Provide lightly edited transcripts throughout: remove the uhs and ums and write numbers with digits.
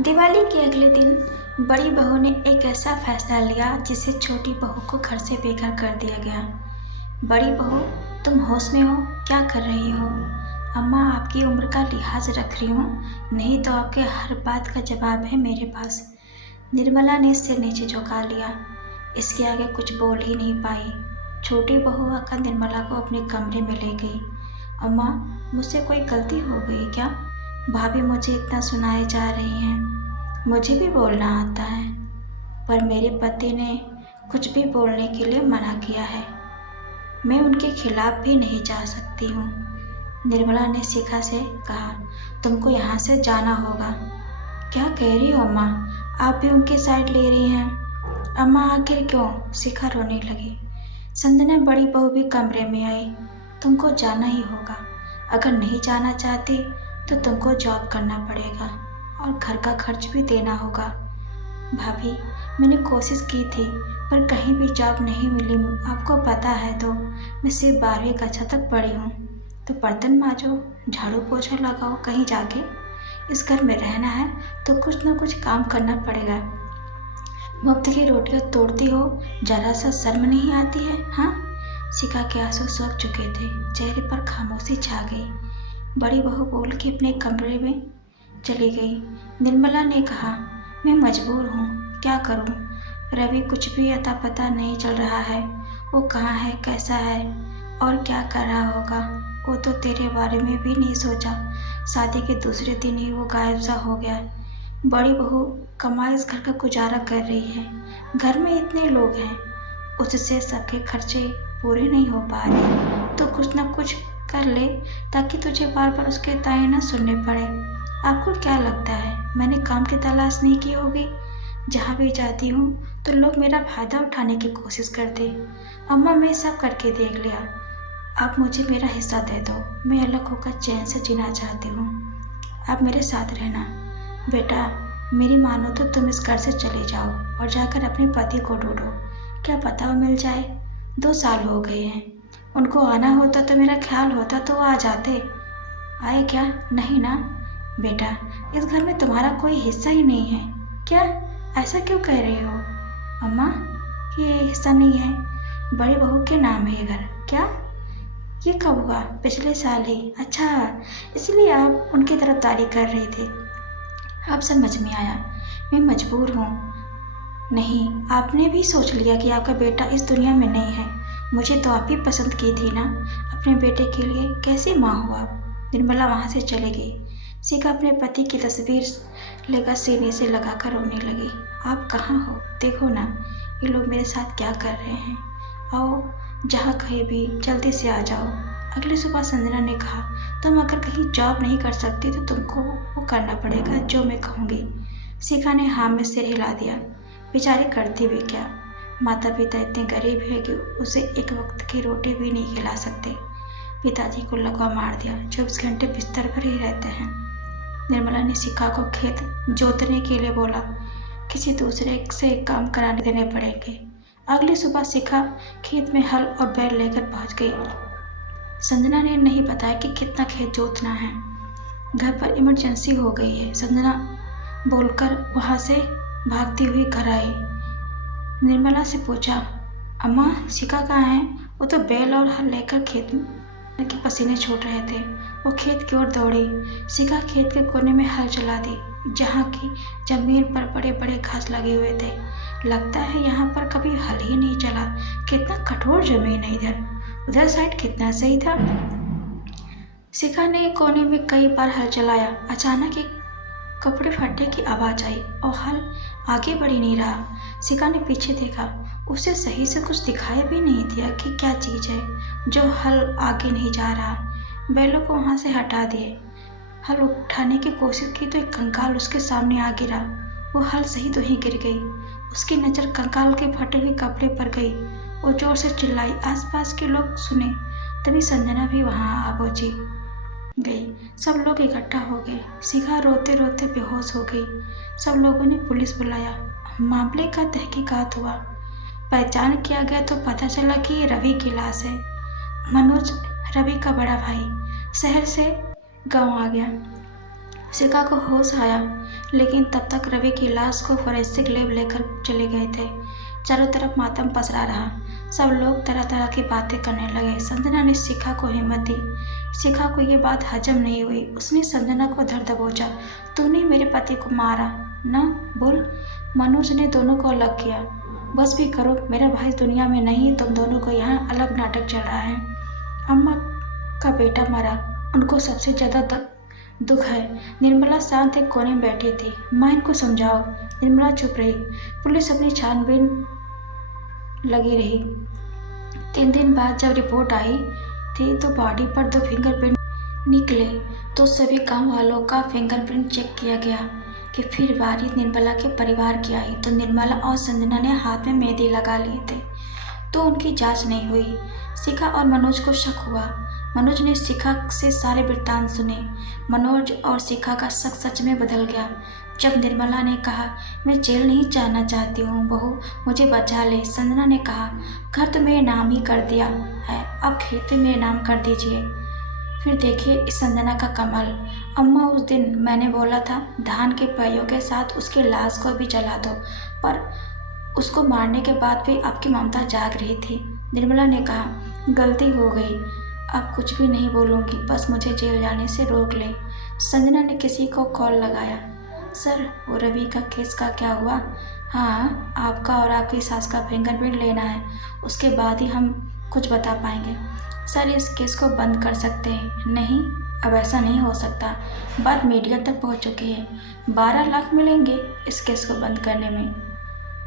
दिवाली के अगले दिन बड़ी बहू ने एक ऐसा फैसला लिया जिससे छोटी बहू को घर से बेघर कर दिया गया। बड़ी बहू, तुम होश में हो? क्या कर रही हो? अम्मा, आपकी उम्र का लिहाज रख रही हूँ, नहीं तो आपके हर बात का जवाब है मेरे पास। निर्मला ने सिर नीचे झुका लिया। इसके आगे कुछ बोल ही नहीं पाई। छोटी बहू आकर निर्मला को अपने कमरे में ले गई। अम्मा, मुझसे कोई गलती हो गई क्या? भाभी मुझे इतना सुनाए जा रही हैं। मुझे भी बोलना आता है, पर मेरे पति ने कुछ भी बोलने के लिए मना किया है। मैं उनके खिलाफ भी नहीं जा सकती हूँ। निर्मला ने शिखा से कहा, तुमको यहाँ से जाना होगा। क्या कह रही हो अम्मा? आप भी उनकी साइड ले रही हैं? अम्मा, आखिर क्यों? शिखा रोने लगी। संजना बड़ी बहू भी कमरे में आई। तुमको जाना ही होगा। अगर नहीं जाना चाहती तो तुमको जॉब करना पड़ेगा और घर का खर्च भी देना होगा। भाभी, मैंने कोशिश की थी पर कहीं भी जॉब नहीं मिली। आपको पता है तो मैं सिर्फ 12वीं कक्षा तक पढ़ी हूँ। तो बर्तन मांजो, झाड़ू पोछा लगाओ कहीं जाके। इस घर में रहना है तो कुछ ना कुछ काम करना पड़ेगा। मुफ्त की रोटियां तोड़ती हो, जरा सा शर्म नहीं आती है? हाँ। शिखा के आंसू सूख चुके थे, चेहरे पर खामोशी छा गई। बड़ी बहू बोल के अपने कमरे में चली गई। निर्मला ने कहा, मैं मजबूर हूँ, क्या करूँ? रवि कुछ भी अता पता नहीं चल रहा है। वो कहाँ है, कैसा है और क्या कर रहा होगा? वो तो तेरे बारे में भी नहीं सोचा। शादी के दूसरे दिन ही वो गायब सा हो गया। बड़ी बहू कमाई इस घर का गुजारा कर रही है। घर में इतने लोग हैं, उससे सबके खर्चे पूरे नहीं हो पा रहे, तो कुछ ना कुछ कर ले ताकि तुझे बार बार उसके ताने न सुनने पड़े। आपको क्या लगता है मैंने काम की तलाश नहीं की होगी? जहाँ भी जाती हूँ तो लोग मेरा फायदा उठाने की कोशिश करते। अम्मा, मैं सब करके देख लिया। आप मुझे मेरा हिस्सा दे दो। मैं अलग होकर चैन से जीना चाहती हूँ। आप मेरे साथ रहना। बेटा, मेरी मानो तो तुम इस घर से चले जाओ और जाकर अपने पति को ढूंढो। क्या पता वो मिल जाए। 2 साल हो गए हैं। उनको आना होता तो मेरा ख्याल होता तो वो आ जाते। आए क्या? नहीं ना। बेटा, इस घर में तुम्हारा कोई हिस्सा ही नहीं है। क्या? ऐसा क्यों कह रही हो? अम्मा, ये हिस्सा नहीं है, बड़ी बहू के नाम है ये घर। क्या? ये कब हुआ? पिछले साल ही। अच्छा, इसलिए आप उनकी तरफदारी कर रहे थे। अब समझ में आया, मैं मजबूर हूँ। नहीं, आपने भी सोच लिया कि आपका बेटा इस दुनिया में नहीं है। मुझे तो आप ही पसंद की थी ना अपने बेटे के लिए। कैसी माँ हो आप? निर्मला वहाँ से चली गई। शिखा अपने पति की तस्वीर लेकर सीने से लगाकर रोने लगी। आप कहाँ हो? देखो ना, ये लोग मेरे साथ क्या कर रहे हैं। आओ, जहाँ कहीं भी जल्दी से आ जाओ। अगली सुबह संजना ने कहा, तुम अगर कहीं जॉब नहीं कर सकती तो तुमको वो करना पड़ेगा जो मैं कहूँगी। शिखा ने हाँ में सिर हिला दिया। बेचारी करती भी क्या? माता पिता इतने गरीब है कि उसे एक वक्त की रोटी भी नहीं खिला सकते। पिताजी को लकवा मार दिया, 24 घंटे बिस्तर पर ही रहते हैं। निर्मला ने शिखा को खेत जोतने के लिए बोला, किसी दूसरे से काम कराने देने पड़ेंगे। अगली सुबह शिखा खेत में हल और बैल लेकर पहुंच गई। संजना ने नहीं बताया कि कितना खेत जोतना है। घर पर इमरजेंसी हो गई है, संजना बोलकर वहाँ से भागती हुई घर आई। निर्मला से पूछा, अम्मा, शिखा कहाँ है? वो तो बैल और हल लेकर खेत के पसीने छूट रहे थे। वो खेत की ओर दौड़ी। शिखा खेत के कोने में हल चला दी, जहाँ की जमीन पर बड़े बड़े घास लगे हुए थे। लगता है यहाँ पर कभी हल ही नहीं चला। कितना कठोर जमीन है इधर। उधर साइड कितना सही था। शिखा ने कोने में कई बार हल चलाया। अचानक एक कपड़े फटने की आवाज़ आई और हल आगे बढ़ ही नहीं रहा। शिखा ने पीछे देखा। उसे सही से कुछ दिखाई भी नहीं दिया कि क्या चीज़ है जो हल आगे नहीं जा रहा। बैलों को वहाँ से हटा दिए। हल उठाने की कोशिश की तो एक कंकाल उसके सामने आ गिरा। वो हल सही तो ही गिर गई। उसकी नज़र कंकाल के फटे हुए कपड़े पर गई। वो जोर से चिल्लाई। आसपास के लोग सुने। तभी संजना भी वहाँ आ पहुँची गई। सब लोग इकट्ठा हो गए। शिखा रोते रोते बेहोश हो गई। सब लोगों ने पुलिस बुलाया। मामले का तहकीकात हुआ। पहचान किया गया तो पता चला कि ये रवि की लाश है। मनोज, रवि का बड़ा भाई, शहर से गांव आ गया। शिखा को होश आया, लेकिन तब तक रवि की लाश को फोरेंसिक लैब लेकर चले गए थे। चारों तरफ मातम पसरा रहा। सब लोग तरह तरह की बातें करने लगे। संजना ने शिखा को हिम्मत दी। शिखा को ये बात हजम नहीं हुई। उसने संजना को धर दबोचा। तूने मेरे पति को मारा ना, बोल। मनोज ने दोनों को अलग किया। बस भी करो, मेरा भाई दुनिया में नहीं, तुम दोनों को यहाँ अलग नाटक चल रहा है। अम्मा का बेटा मरा, उनको सबसे ज़्यादा दुख है। निर्मला शांत एक कोने में बैठी थी। माँ, इनको समझाओ। निर्मला चुप रही। पुलिस अपनी छानबीन लगी रही। 3 दिन बाद जब रिपोर्ट आई थी तो बॉडी पर 2 फिंगरप्रिंट निकले। तो सभी गांव वालों का फिंगरप्रिंट चेक किया गया कि फिर बारी निर्मला के परिवार की आई तो निर्मला और संजना ने हाथ में मेहंदी लगा लिए थे, तो उनकी जांच नहीं हुई। शिखा और मनोज को शक हुआ। मनोज ने शिखा से सारे वृत्तांत सुने। मनोज और शिखा का शक सच में बदल गया जब निर्मला ने कहा, मैं जेल नहीं जाना चाहती हूँ बहू, मुझे बचा ले। संजना ने कहा, घर तो मेरे नाम ही कर दिया है, अब खेती मेरे नाम कर दीजिए। फिर देखिए इस संजना का कमाल। अम्मा, उस दिन मैंने बोला था धान के पहियों के साथ उसकी लाश को भी जला दो, पर उसको मारने के बाद भी आपकी ममता जाग रही थी। निर्मला ने कहा, गलती हो गई, अब कुछ भी नहीं बोलूँगी, बस मुझे जेल जाने से रोक ले। संजना ने किसी को कॉल लगाया। सर, वो रवि का केस का क्या हुआ? हाँ, आपका और आपकी सास का फिंगरप्रिंट लेना है, उसके बाद ही हम कुछ बता पाएंगे। सर, इस केस को बंद कर सकते हैं। नहीं, अब ऐसा नहीं हो सकता, बात मीडिया तक पहुंच चुकी है। 12 लाख मिलेंगे इस केस को बंद करने में।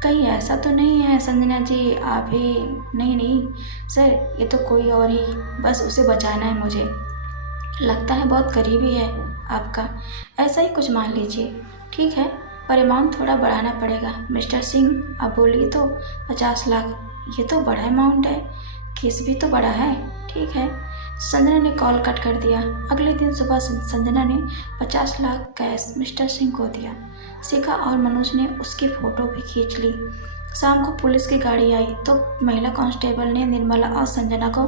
कहीं ऐसा तो नहीं है संजना जी, आप ही? नहीं नहीं सर, ये तो कोई और ही, बस उसे बचाना है मुझे। लगता है बहुत करीबी है आपका, ऐसा ही कुछ मान लीजिए। ठीक है, पर अमाउंट थोड़ा बढ़ाना पड़ेगा। मिस्टर सिंह, अब बोलिए तो। 50 लाख, ये तो बड़ा अमाउंट है, केस भी तो बड़ा है। ठीक है। संजना ने कॉल कट कर दिया। अगले दिन सुबह संजना ने 50 लाख कैश मिस्टर सिंह को दिया। शिखा और मनोज ने उसकी फ़ोटो भी खींच ली। शाम को पुलिस की गाड़ी आई तो महिला कांस्टेबल ने निर्मला और संजना को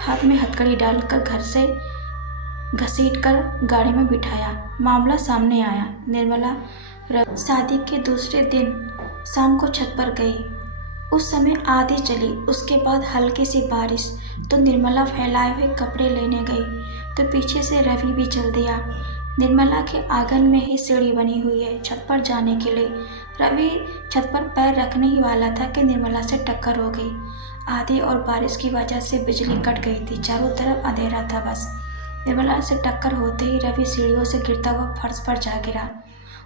हाथ में हथकड़ी डालकर घर से घसीटकर गाड़ी में बिठाया। मामला सामने आया। निर्मला शादी के दूसरे दिन शाम को छत पर गई। उस समय आंधी चली, उसके बाद हल्की सी बारिश। तो निर्मला फैलाए हुए कपड़े लेने गई तो पीछे से रवि भी चल दिया। निर्मला के आंगन में ही सीढ़ी बनी हुई है छत पर जाने के लिए। रवि छत पर पैर रखने ही वाला था कि निर्मला से टक्कर हो गई। आंधी और बारिश की वजह से बिजली कट गई थी, चारों तरफ अंधेरा था बस। निर्मला से टक्कर होते ही रवि सीढ़ियों से गिरता हुआ फर्श पर जा गिरा।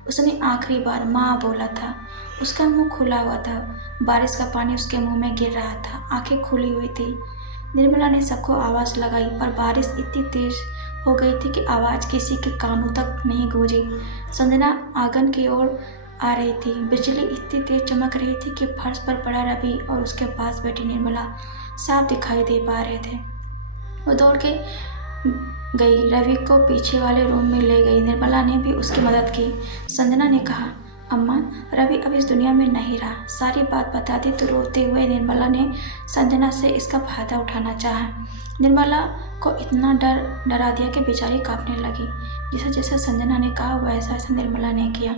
उसने आखिरी बार माँ बोला था। उसका मुंह खुला हुआ था, बारिश का पानी उसके मुंह में गिर रहा था, आंखें खुली हुई थी। निर्मला ने सबको आवाज़ लगाई पर बारिश इतनी तेज हो गई थी कि आवाज़ किसी के कानों तक नहीं गूंजी। संजना आंगन की ओर आ रही थी। बिजली इतनी तेज चमक रही थी कि फर्श पर पड़ा रवि और उसके पास बैठी निर्मला साफ दिखाई दे पा रहे थे। वो दौड़ के गई, रवि को पीछे वाले रूम में ले गई। निर्मला ने भी उसकी मदद की। संजना ने कहा, अम्मा, रवि अब इस दुनिया में नहीं रहा। सारी बात बता दी तो रोते हुए निर्मला ने संजना से इसका फायदा उठाना चाहा। निर्मला को इतना डरा दिया कि बेचारी कांपने लगी। जैसा जैसा संजना ने कहा वैसा वैसा निर्मला ने किया।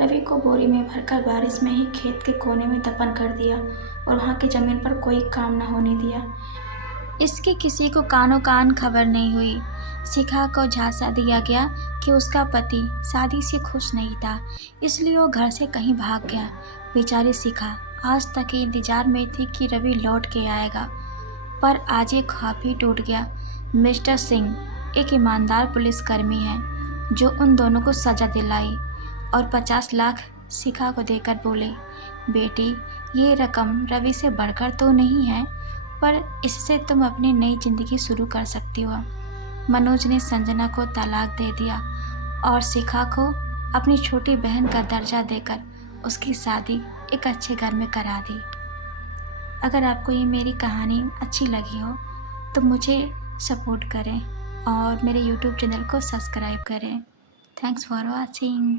रवि को बोरी में भरकर बारिश में ही खेत के कोने में दफन कर दिया और वहाँ की ज़मीन पर कोई काम न होने दिया। इसकी किसी को कानो कान खबर नहीं हुई। शिखा को झांसा दिया गया कि उसका पति शादी से खुश नहीं था, इसलिए वो घर से कहीं भाग गया। बेचारी शिखा आज तक के इंतजार में थी कि रवि लौट के आएगा, पर आज ये ख्वाब ही टूट गया। मिस्टर सिंह एक ईमानदार पुलिसकर्मी है जो उन दोनों को सज़ा दिलाई और 50 लाख शिखा को देकर बोले, बेटी, ये रकम रवि से बढ़कर तो नहीं है, पर इससे तुम अपनी नई ज़िंदगी शुरू कर सकती हो। मनोज ने संजना को तलाक दे दिया और शिखा को अपनी छोटी बहन का दर्जा देकर उसकी शादी एक अच्छे घर में करा दी। अगर आपको ये मेरी कहानी अच्छी लगी हो तो मुझे सपोर्ट करें और मेरे YouTube चैनल को सब्सक्राइब करें। Thanks for watching.